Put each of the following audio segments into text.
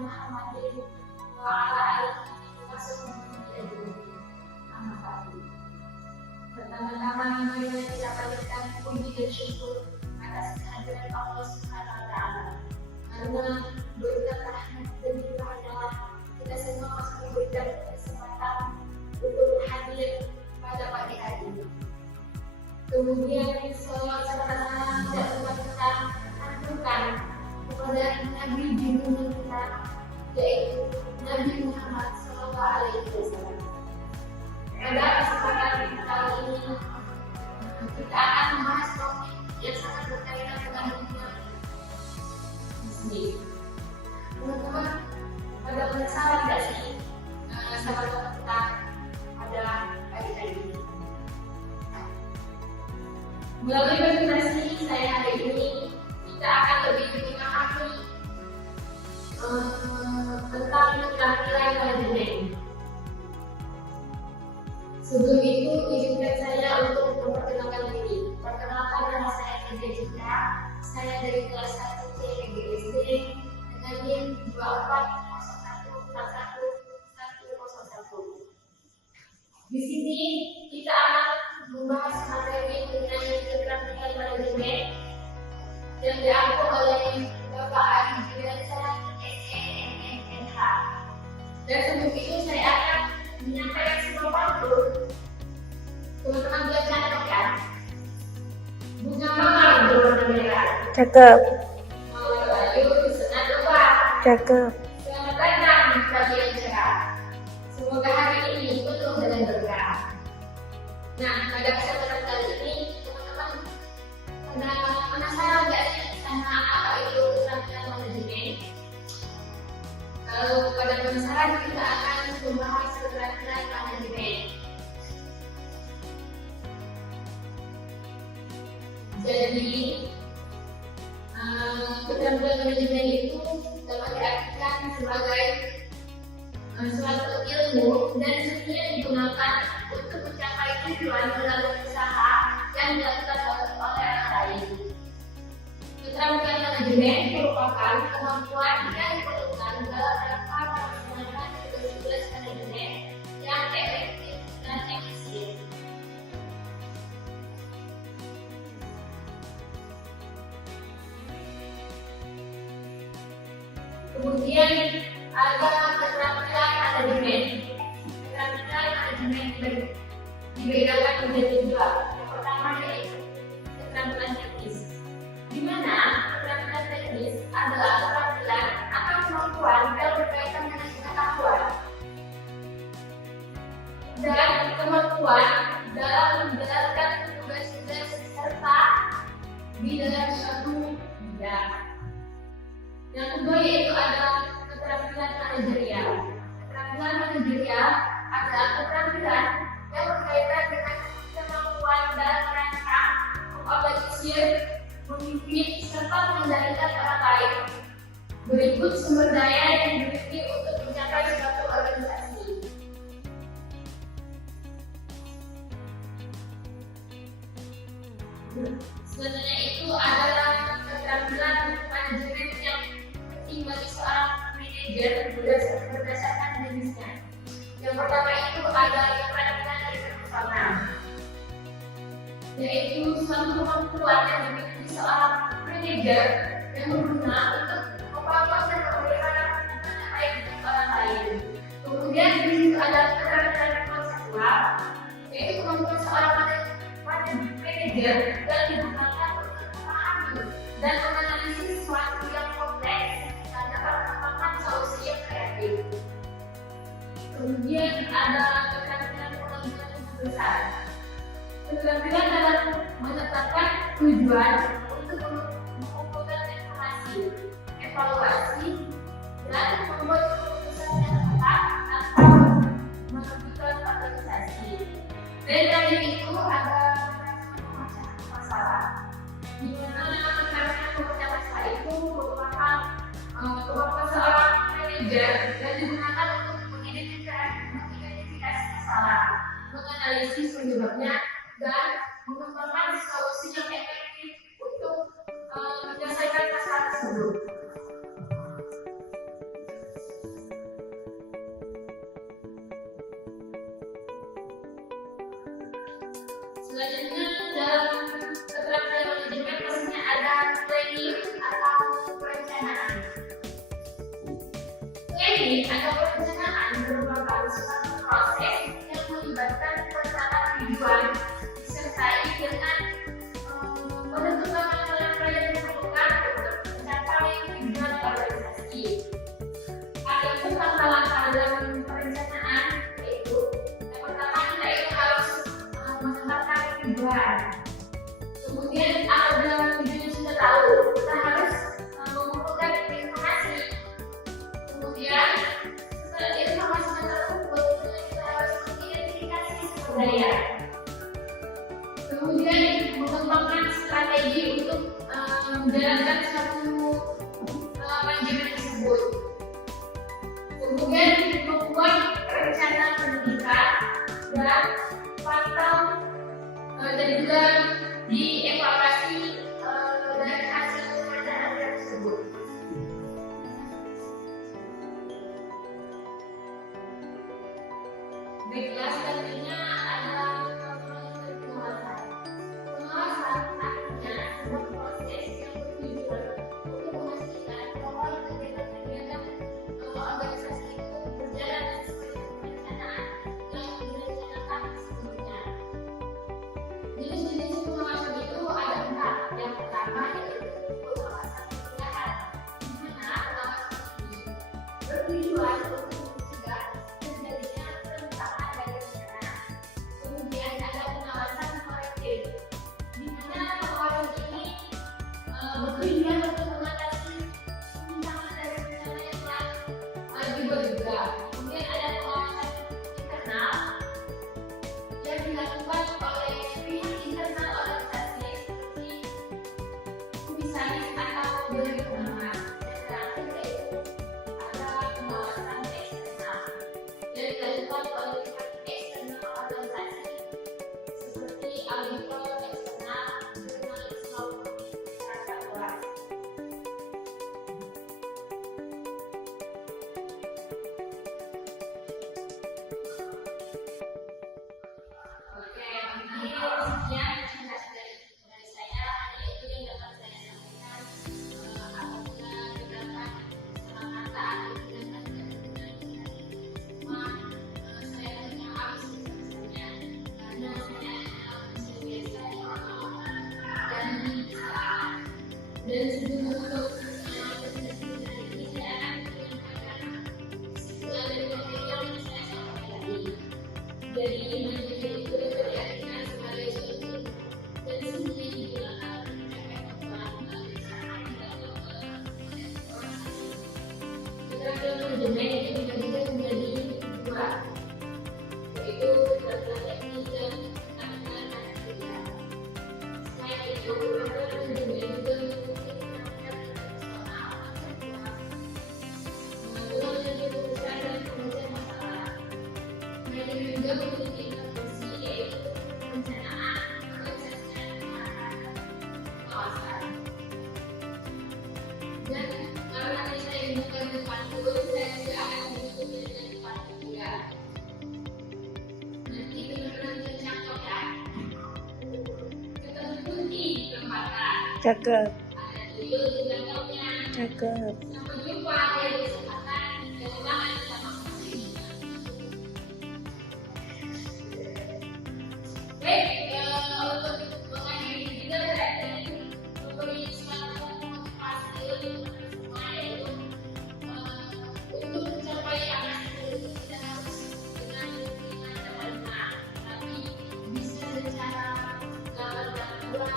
Muhammadin wa ala alihi wa sahbihi ajma'in. Pertama-tama mari kita panjatkan puji dan syukur atas kehadiran Allah Subhanahu wa taala. Karena berkat rahmat dan limpahnya kita semua masih diberikan kesempatan untuk hadir pada pagi hari ini. Kemudian salawat serta salam dan umat kita aturkan kepada Nabi junjungan kita, yaitu Nabi Muhammad SAW. Pada kesempatan kali ini kita akan membahas topik yang sangat berkaitan dengan dunia bisnis. Teman-teman, pada penasaran nggak sih sahabat kita adalah hari ini? Melalui presentasi saya hari ini, kita akan lebih memahami tentang keterampilan manajemen. Sebelum itu, izinkan saya untuk memperkenalkan diri. Perkenalkan nama saya Nadia Citra. Saya dari kelas 1C PGSD dengan NIM 24014101. Di sini kita akan membahas materi mengenai keterampilan manajemen yang diangkat oleh Bapak Adi Juliansa SMMNH. Dan sebelum itu saya akan menyampaikan sebuah pantun. Teman-teman bisa catat kan? Bunga mawar berwarna merah. Cakep. Mawar bayu senang lebat. Cakep. Selamat datang di pagi yang cerah. Semoga hari ini penuh dengan berkah. Nah, pada kesempatan kali ini, teman-teman penasaran nggak sih sama apa itu keterampilan manajemen? Kalau pada penasaran, kita akan membahas keterampilan manajemen. Jadi, keterampilan manajemen itu dapat diartikan sebagai suatu ilmu dan seni yang digunakan untuk mencapai tujuan melalui usaha yang dilakukan oleh orang lain. Keterampilan manajemen merupakan kemampuan yang diperlukan dalam rangka melaksanakan tugas-tugas manajemen yang efektif dan efisien. Kemudian ada keterampilan manajemen. Keterampilan manajemen dibedakan menjadi dua. Yang pertama yaitu keterampilan teknis, di mana keterampilan teknis adalah keterampilan atau kemampuan yang berkaitan dengan pengetahuan dan kemampuan dalam menjalankan tugas-tugas serta di dalam suatu bidang. Yang kedua yaitu adalah keterampilan manajerial. Keterampilan manajerial adalah keterampilan yang berkaitan dengan kemampuan dalam rangka mengorganisir, memimpin, serta mengendalikan orang lain. Berikut sumber daya yang dimiliki untuk mencapai suatu organisasi. Sebenarnya itu adalah keterampilan manajemen yang penting bagi seorang manajer berdasarkan jenisnya. Yang pertama itu adalah keterampilan interpersonal, yaitu suatu kemampuan yang dimiliki seorang manajer yang berguna untuk membangun dan memelihara hubungan yang baik dengan orang lain. Kemudian di situ ada keterampilan konseptual, yaitu kemampuan seorang manajer yang digunakan untuk memahami dan menganalisis sesuatu yang kompleks dan dapat menemukan solusi yang kreatif. Kemudian ada keterampilan pengambilan keputusan. Keterampilan dalam menetapkan tujuan untuk mengumpulkan informasi, evaluasi, dan membuat keputusan yang tepat tanpa merugikan organisasi. Dan dari itu ada pemecahan masalah, di mana pemecahan masalah itu merupakan kemampuan seorang manajer dan digunakan untuk mengidentifikasi masalah, menganalisis penyebabnya, dan mengembangkan solusi yang efektif untuk menyelesaikan masalah tersebut. Selanjutnya dalam keterampilan manajemen pastinya ada planning atau perencanaan. Planning atau perencanaan merupakan suatu proses yang melibatkan penerapan tujuan disertai dengan menentukan langkah-langkah yang diperlukan untuk mencapai tujuan organisasi. Adapun langkah-langkah dalam perencanaan yaitu yang pertama kita itu harus menetapkan tujuan. Kemudian apabila tujuannya sudah tahu, kita harus mengumpulkan informasi. Kemudian setelah informasi sudah terkumpul, kita harus mengidentifikasi sumber daya. Kemudian mengembangkan strategi untuk menjalankan suatu manajemen tersebut. Kemudian membuat rencana pendidikan dan pantau dan juga dievaluasi dari hasil perencanaan tersebut. Baiklah, selanjutnya ada pengawasan. Pengawasan artinya sebuah proses yang bertujuan untuk memastikan bahwa kegiatan-kegiatan organisasi itu berjalan sesuai dengan perencanaan yang direncanakan sebelumnya. Jenis-jenis pengawasan itu ada 4. Yang pertama yaitu pengawasan pencegahan, di mana pengawasan ini bertujuan untuk mencegah terjadinya kerentanan dari rencana. Kemudian ada pengawasan korektif, di mana pengawasan ini bertujuan untuk mengatasi penyimpangan dari rencana yang telah dibuat juga. Kemudian ada pengawasan internal yang dilakukan oleh pihak internal organisasi seperti komisaris atau dewan pengawas. Dan terakhir yaitu ada pengawasan eksternal yang dilakukan oleh pihak eksternal organisasi seperti auditor eksternal, jurnalis maupun masyarakat luas. Oke, mungkin sekian presentasi dari saya. Hanya itu yang dapat saya sampaikan. Apabila terdapat salah kata atau tidak semua, saya minta maaf sebesar-besarnya karena saya manusia biasa dan sebelum untuk presentasi dari ini saya akan menyampaikan kesimpulan dari materi yang saya sampaikan tadi. Jadi manajemen itu dapat diartikan sebagai suatu dan sumber yang digunakan untuk mencapai tujuan perusahaan atau organisasi. Keterampilan manajemen itu dibagi menjadi 2, yaitu keterampilan teknis dan keterampilan manajerial. Selain itu, keterampilan manajemen juga memiliki keterampilan personal, konseptual, mengatur manajemen perusahaan dan penyelesaian masalah. Manajemen juga memiliki intervensi yaitu perencanaan, organisasian, pengarahan, pengawasan. Dan karena tadi saya gunakan depan dulu, saya juga akan mengikuti dengan depan 3. Nanti benar-benar tercatat ya. Ketemu kunci di perempatan. Cakep, Ada tuyul di belakangnya. cakep. Sampai jumpa di kesempatan pengembangan bersama kami. Baik, untuk mengakhiri juga saya ingin memberi suatu motivasi untuk semua, yaitu untuk mencapai ambisi itu tidak harus dengan teman-teman, tapi bisa secara gabung-gabung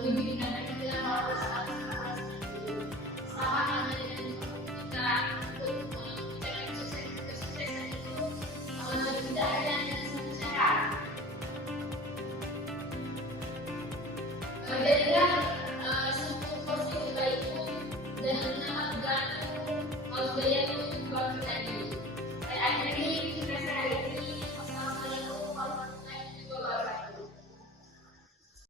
diberikan juga harus sama dengan kita untuk mencapai kesuksesan itu tidak ada yang satu cara. Jadilah